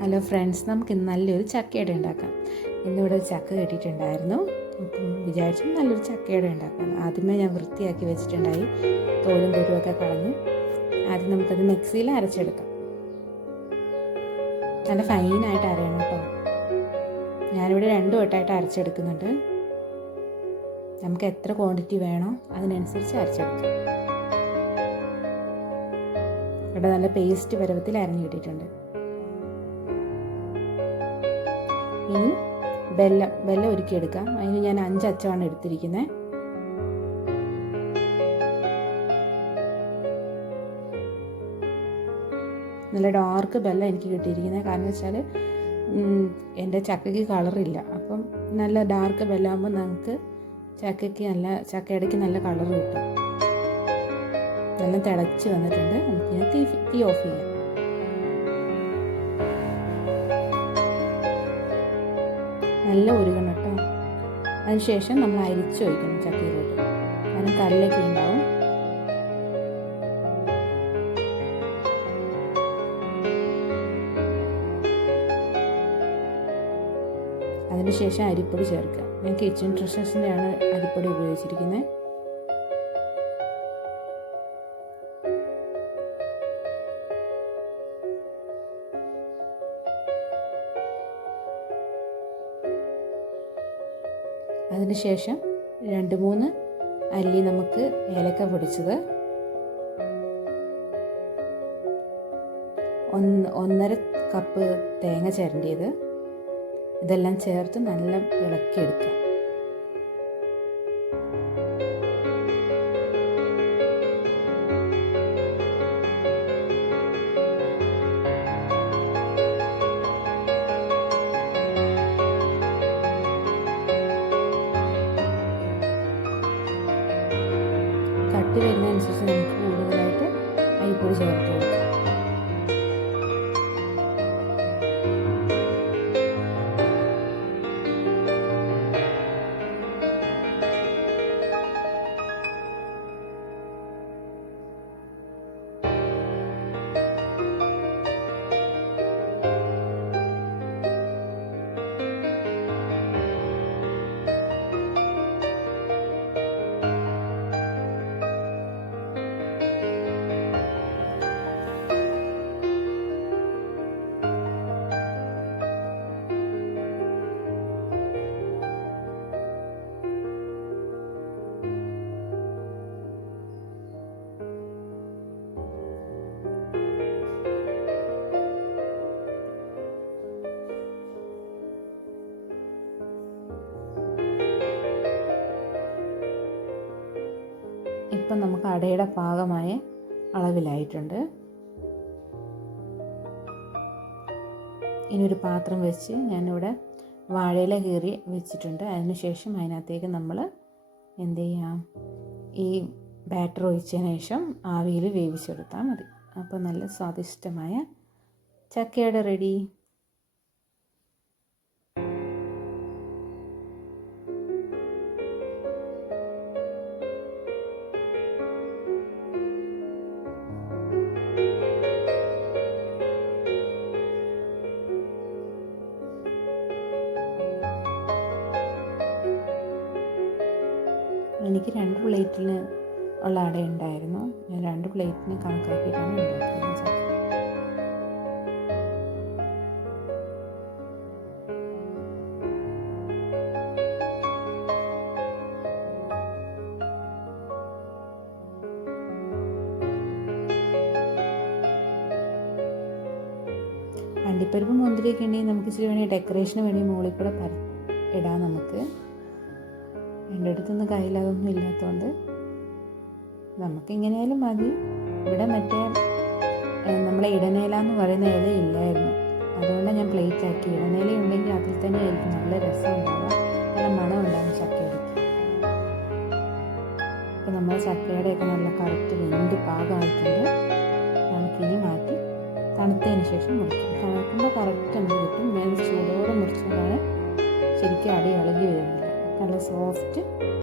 Hello friends, നമുക്ക് ഇന്ന് നല്ലൊരു ചക്കയട ഉണ്ടാക്കാം. ഇന്നിവിടെ ഒരു ചക്ക കിട്ടിയിട്ടുണ്ടായിരുന്നു. അപ്പം വിചാരിച്ചു നല്ലൊരു ചക്കയട ഉണ്ടാക്കാം. ആദ്യമേ ഞാൻ വൃത്തിയാക്കി വെച്ചിട്ടുണ്ടായി, തോലും കുരുവൊക്കെ കളഞ്ഞ്. ആദ്യം നമുക്കത് മിക്സിയിൽ അരച്ചെടുക്കാം. നല്ല ഫൈനായിട്ട് അരയണം കേട്ടോ. ഞാനിവിടെ 2 വട്ടമായിട്ട് അരച്ചെടുക്കുന്നുണ്ട്. നമുക്ക് എത്ര ക്വാണ്ടിറ്റി വേണോ അതിനനുസരിച്ച് അരച്ചെടുക്കാം. ഇവിടെ നല്ല പേസ്റ്റ് പരുവത്തിൽ അരഞ്ഞു കിട്ടിയിട്ടുണ്ട്. ഇനി വെല്ലം ഒരുക്കിയെടുക്കാം. അതിന് ഞാൻ 5 അച്ചമാണ് എടുത്തിരിക്കുന്നത്. നല്ല ഡാർക്ക് വെല്ലം എനിക്ക് കിട്ടിയിരിക്കുന്നത്. കാരണം വെച്ചാൽ എൻ്റെ ചക്കയ്ക്ക് കളറില്ല. അപ്പം നല്ല ഡാർക്ക് വെല്ലമാകുമ്പോൾ നമുക്ക് ചക്കയടയ്ക്ക് നല്ല കളർ കിട്ടും. നല്ല തിളച്ച് വന്നിട്ടുണ്ട്. നമുക്കിനി തീ ഓഫ് ചെയ്യാം. നല്ല ഉരുകണം കേട്ടോ. അതിനുശേഷം നമ്മൾ അരിച്ച് വയ്ക്കണം ചക്കയിലോട്ട്. കാരണം കല്ലൊക്കെ ഉണ്ടാവും. അതിനുശേഷം അരിപ്പൊടി ചേർക്കുക. ഞാൻ കിച്ചൺ ട്രഷേഴ്സിൻ്റെയാണ് അരിപ്പൊടി ഉപയോഗിച്ചിരിക്കുന്നത്. അതിനുശേഷം 2-3 അല്ലി നമുക്ക് ഏലക്ക പൊടിച്ചത്, 1.5 കപ്പ് തേങ്ങ ചിരണ്ടിയത്, ഇതെല്ലാം ചേർത്ത് നല്ല ഇളക്കിയെടുക്കുക. കട്ടി വരുന്നതനുസരിച്ച് നമുക്ക് കൂടുതലായിട്ട് അരിപ്പൊടി ചേർത്ത് കൊടുക്കാം. ഇപ്പം നമുക്ക് അടയുടെ പാകമായ അളവിലായിട്ടുണ്ട്. ഇനി ഒരു പാത്രം വെച്ച് ഞാനിവിടെ വാഴയില കീറി വെച്ചിട്ടുണ്ട്. അതിനുശേഷം അതിനകത്തേക്ക് നമ്മൾ എന്ത് ചെയ്യാം, ഈ ബാറ്റർ ഒഴിച്ചതിന് ശേഷം ആവിയിൽ വേവിച്ചെടുത്താൽ മതി. അപ്പോൾ നല്ല സ്വാദിഷ്ടമായ ചക്കയട റെഡി. എനിക്ക് 2 പ്ലേറ്റിന് ഉള്ള അട ഉണ്ടായിരുന്നു. ഞാൻ 2 പ്ലേറ്റിന് കണക്കാക്കിയിട്ടാണ് ഉണ്ടാക്കിയത്. അണ്ടിപ്പരിപ്പ് മുന്തിരിയൊക്കെ ഉണ്ടെങ്കിൽ നമുക്ക് ഇച്ചിരി വേണമെങ്കിൽ ഡെക്കറേഷന് വേണ്ടി മുകളിൽ കൂടെ ഇടാം. നമുക്ക് എൻ്റെ അടുത്തൊന്നും കയ്യിൽ അതൊന്നും ഇല്ലാത്തതുകൊണ്ട് നമുക്കിങ്ങനെയായാലും മതി. ഇവിടെ മറ്റേ നമ്മളെ ഇടനേല എന്ന് പറയുന്ന ഇല ഇല്ലായിരുന്നു, അതുകൊണ്ട് ഞാൻ പ്ലേറ്റ് ആക്കി. ഇടനേല ഉണ്ടെങ്കിൽ അതിൽ തന്നെ ആയിരിക്കും നല്ല രസം ഉണ്ടാവുക, നല്ല മണം ഉണ്ടാകും ചക്കയടയ്ക്ക്. അപ്പോൾ നമ്മൾ ചക്കയുടെയൊക്കെ നല്ല കറക്റ്റ് വെന്ത് പാകമായിട്ടുണ്ട്. നമുക്കിനി മാറ്റി തണുത്തതിന് ശേഷം മുറിക്കാം. തണുക്കുമ്പോൾ കറക്റ്റ് നമുക്ക് കിട്ടും. ഞാൻ ചൂടോടെ മുറിച്ചതാണ് ശരിക്കും അടി ഇളകി വരുന്നില്ല. നല്ല സോഫ്റ്റ്